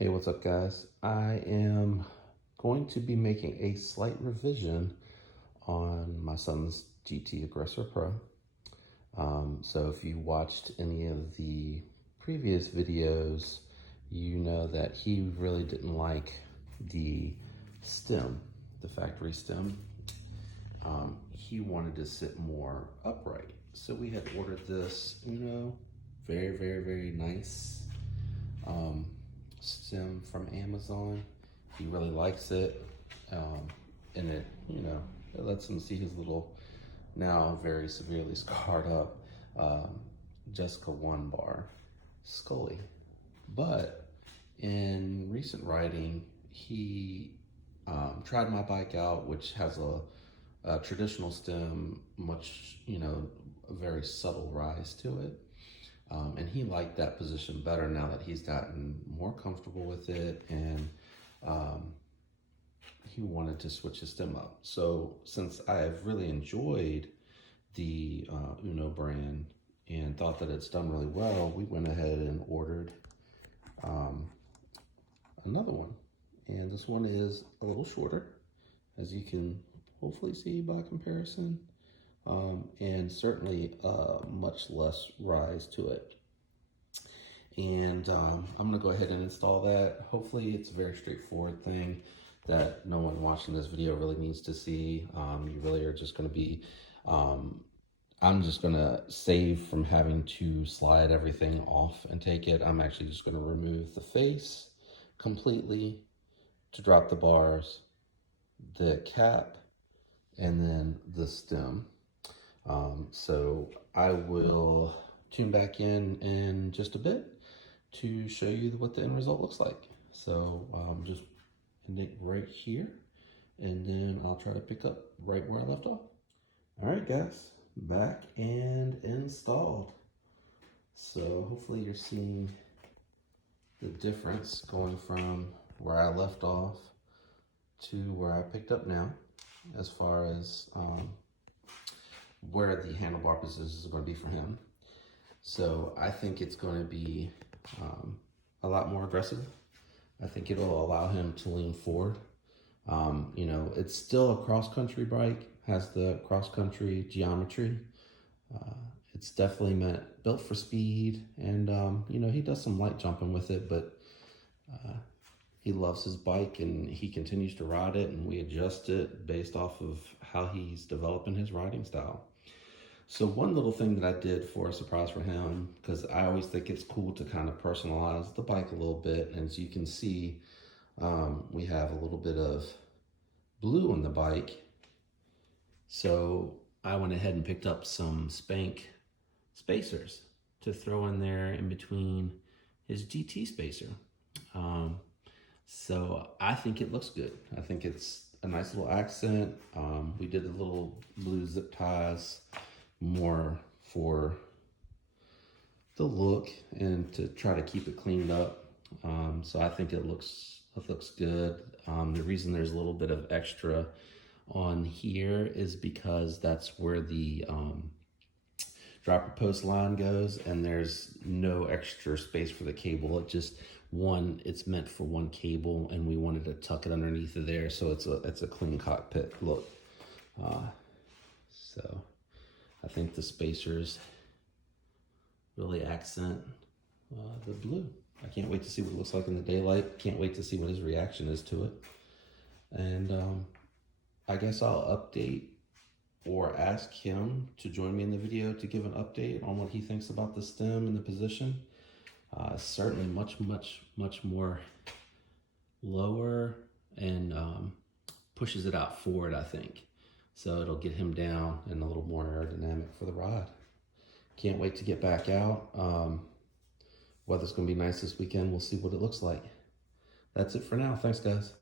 Hey, what's up guys? I am going to be making a slight revision on my son's GT Aggressor Pro. So if you watched any of the previous videos, you know that he really didn't like the stem, the factory stem. He wanted to sit more upright. So we had ordered this, very nice stem from Amazon. He really likes it. And it lets him see his little, now very severely scarred up, Jessica 1 bar Scully. But in recent writing, he tried my bike out, which has a traditional stem, much, a very subtle rise to it. And he liked that position better now that he's gotten more comfortable with it, and he wanted to switch his stem up. So since I have really enjoyed the Uno brand and thought that it's done really well, we went ahead and ordered another one. And this one is a little shorter, as you can hopefully see by comparison. And certainly much less rise to it. And I'm gonna go ahead and install that. Hopefully it's a very straightforward thing that no one watching this video really needs to see. You really are just gonna be, I'm just gonna save from having to slide everything off and take it. I'm actually just gonna remove the face completely to drop the bars, the cap, and then the stem. So I will tune back in just a bit to show you what the end result looks like. So just end it right here, and then I'll try to pick up right where I left off. All right, guys, back and installed. So hopefully you're seeing the difference going from where I left off to where I picked up now, as far as where the handlebar position is going to be for him. So I think it's going to be a lot more aggressive. I think it'll allow him to lean forward. It's still a cross-country bike, has the cross-country geometry. It's definitely built for speed, and he does some light jumping with it, but he loves his bike and he continues to ride it, and we adjust it based off of how he's developing his riding style. So one little thing that I did for a surprise for him, because I always think it's cool to kind of personalize the bike a little bit. And as you can see, we have a little bit of blue on the bike. So I went ahead and picked up some Spank spacers to throw in there in between his GT spacer. So I think it looks good. I think it's a nice little accent. We did the little blue zip ties more for the look and to try to keep it cleaned up. So I think it looks good. The reason there's a little bit of extra on here is because that's where the dropper post line goes, and there's no extra space for the cable. It's meant for one cable, and we wanted to tuck it underneath of there, so it's a clean cockpit look. So I think the spacers really accent the blue. I can't wait to see what it looks like in the daylight. Can't wait to see what his reaction is to it. And I guess I'll update or ask him to join me in the video to give an update on what he thinks about the stem and the position. Certainly much more lower, and pushes it out forward, I think. So it'll get him down and a little more aerodynamic for the ride. Can't wait to get back out. Weather's gonna be nice this weekend. We'll see what it looks like. That's it for now. Thanks, guys.